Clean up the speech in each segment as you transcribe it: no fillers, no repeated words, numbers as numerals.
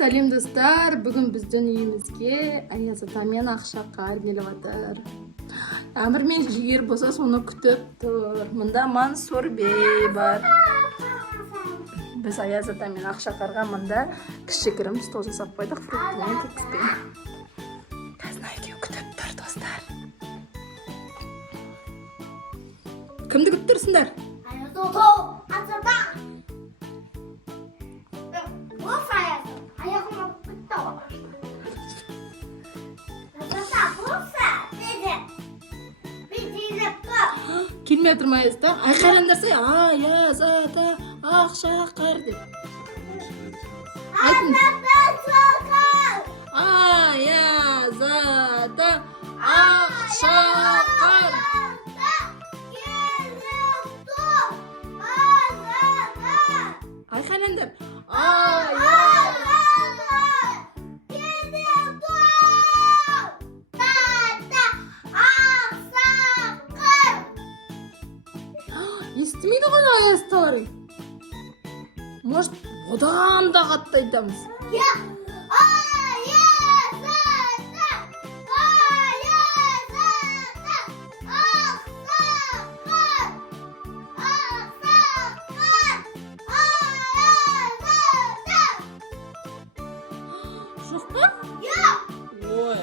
Салем достар, бүгін біздің үйімізге Аяз ата мен Ақшақар келіп жатыр. Әмір мен Жігер болса соны күтіп тұр. Мұнда Мансұр бей бар. Біз Аяз ата мен Ақшақарға мұнда кішігірім стол жасап қойдық, фруктымен кекіспен. Қазына екеу күтіп тұр достар. Кімді күтіп тұрсыңдар? Келмей тұрмайыз да, айқайландарсай, Аяз ата, Ақшақар деп. Айтын. Аяз ата, Ақшақар. Айқайландар. Естімейді ғой Аяз тауыры. Может, одан да қатты айтамыз. Жоқ па? Ой.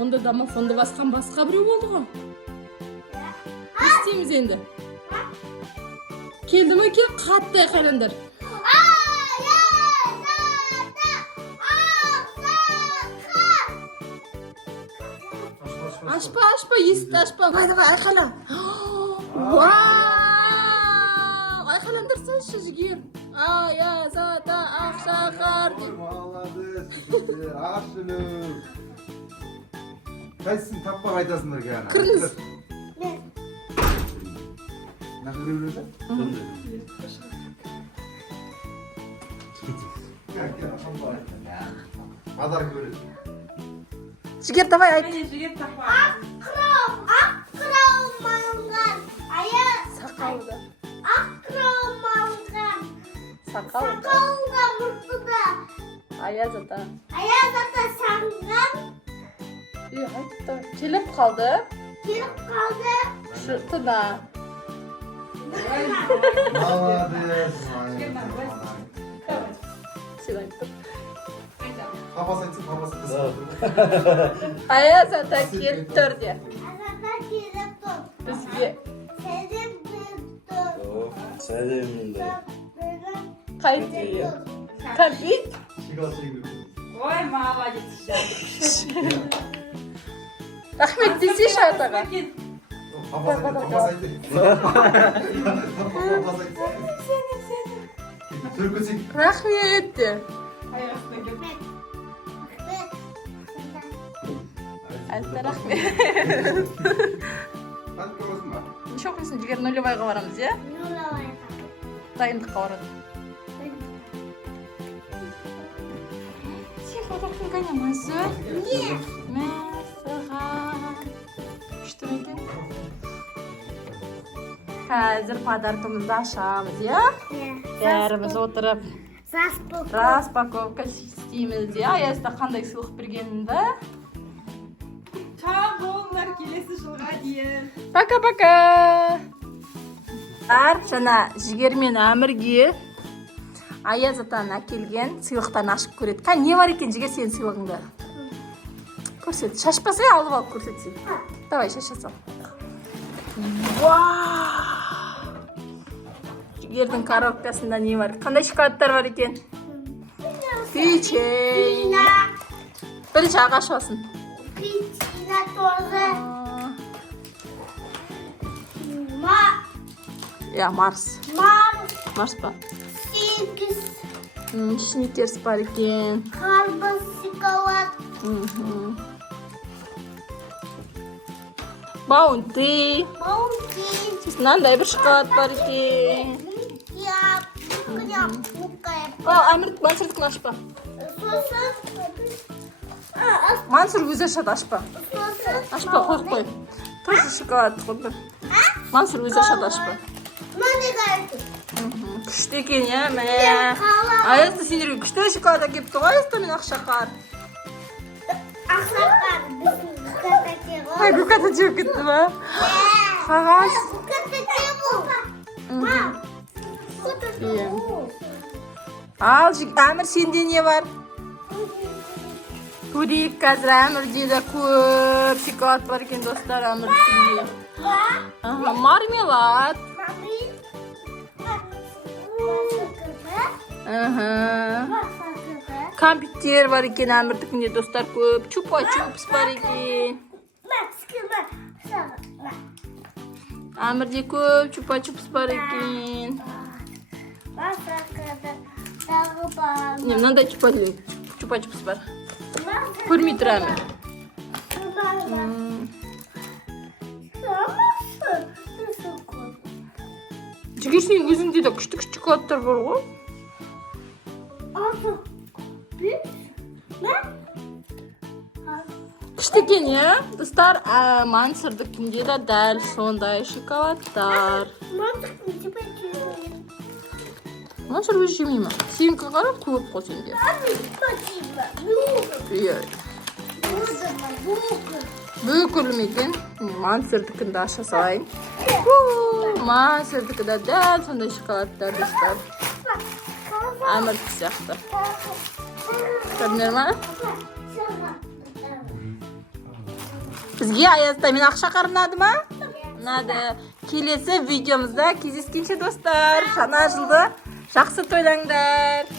Онда домофонды басқан басқа біреу болды ғой. Не істейміз енді? Келді ме екен? Қатты айқайландар. Ашпа, есікті ашпа. Давай, айқайла. Вау! Айқайландырсайшы, Жігер. Аяз ата, Ақшақар деп. Молодец, ашылып. Қайсысын таппақ айтасыңдар кәне? Кіріңіз. Нақты біреулер де? Бадар көреді. Жігер, давай айт. Аққырау малынған Аяз. Сақалды. Аққырау малынған Сақалды. Сақалға мұртыда Аяз ата. Аяз ата саңған Айтты. Келіп қалды. келіп қалды. Шыртына. Молодец. Сен айттың. Папасы айтсын, папасы айтсын. Аяз ата келіп тұр де. Аяз ата келіп тұр. Бізге Сәлем беріп тұр. Сәлемді. қайтейін. Кәмпит. Шигал шегіліп. Ой, молодец. Рахмет десейші атаға. Папасы айтсын. Папасы айтсын. Түркісің. Рахмет де. Айтты рахмет. Қант көресің ба? Неше оқисың? Жігер нулевайға барамыз, е? Дайындыққа барады. Сен фотоқпен кәне Мансұр? Мәссаған. Күшті ме екен? Қазір подаркымызды ашамыз, е? Бәріміз отырып распаковка істейміз, е? Аязда қандай сыйлық бергенімді. Сау болыңдар, келесі жылға дейін. Пока-пока. Жаңа Жігер мен Әмірге Аяз атаның әкелген сыйлықтарын ашып көреді. Не бар екен Жігер сенің сыйлығыңда? Көрсет. Шашпасай алып алып көрсетсей. Давай шашасам. Жігердің коробкасында не бар? Қандай шоколадтар бар екен? Печень. Бірінші ағаш басын. Печина тоже. Марс. Марс па? Сикс. Сникерс бар екен. Карбон шоколад. Баунти. Маунтин. Мынандай бір шоколад бар екен. Әмір, Мансұрдікін ашпа. Мансұр өзі ашады, ашпа. Ашпа, қой. Тоже шоколад қойды. Мансұр өзі ашады, ашпа. Мынандай Күшті екен, иә, мә. Аязда сендерге күшті шоколад әкеліпті ғой, Аязда мен Ақшақар. Ақшақар біздің күкәтәте ғой. Күкәт әкеліп кетті ма? Қағаз. Күкәтәте бұл. Мам, Иә. Ал, Әмір, сенде не бар? Көрейік, қазір Әмірде де көп шоколад бар екен, достар, Әмірде. Мармелад. Компьютер бар екен, Әмірдікінде, достар, көп. Чупа-чупс бар екен. Әмірде көп чупа-чупс бар екен. Не, мынандай чупа-чупс бар. Көрмей тұр Әмір. Жігесінің өзінде де күшті шоколадтар бар ғой. Күшті екен, иә? Достар, Мансұрдікінде де дәл сондай шоколадтар. Мансұр өз жемей ма? Сенікі қарап көп қой сенде. Бүкілім екен. Мансұрдікінде аша салайын. Мансұрдікі де дәл сондай шоколадтар, достар. Әмірдік сияқты. Көрдіңдер ма? Бізге Аязда мен Ақшақар ұнады ма? Ұнады. Келесі видеомызда кездескенше, достар. Жаңа жылды жақсы тойлаңдар.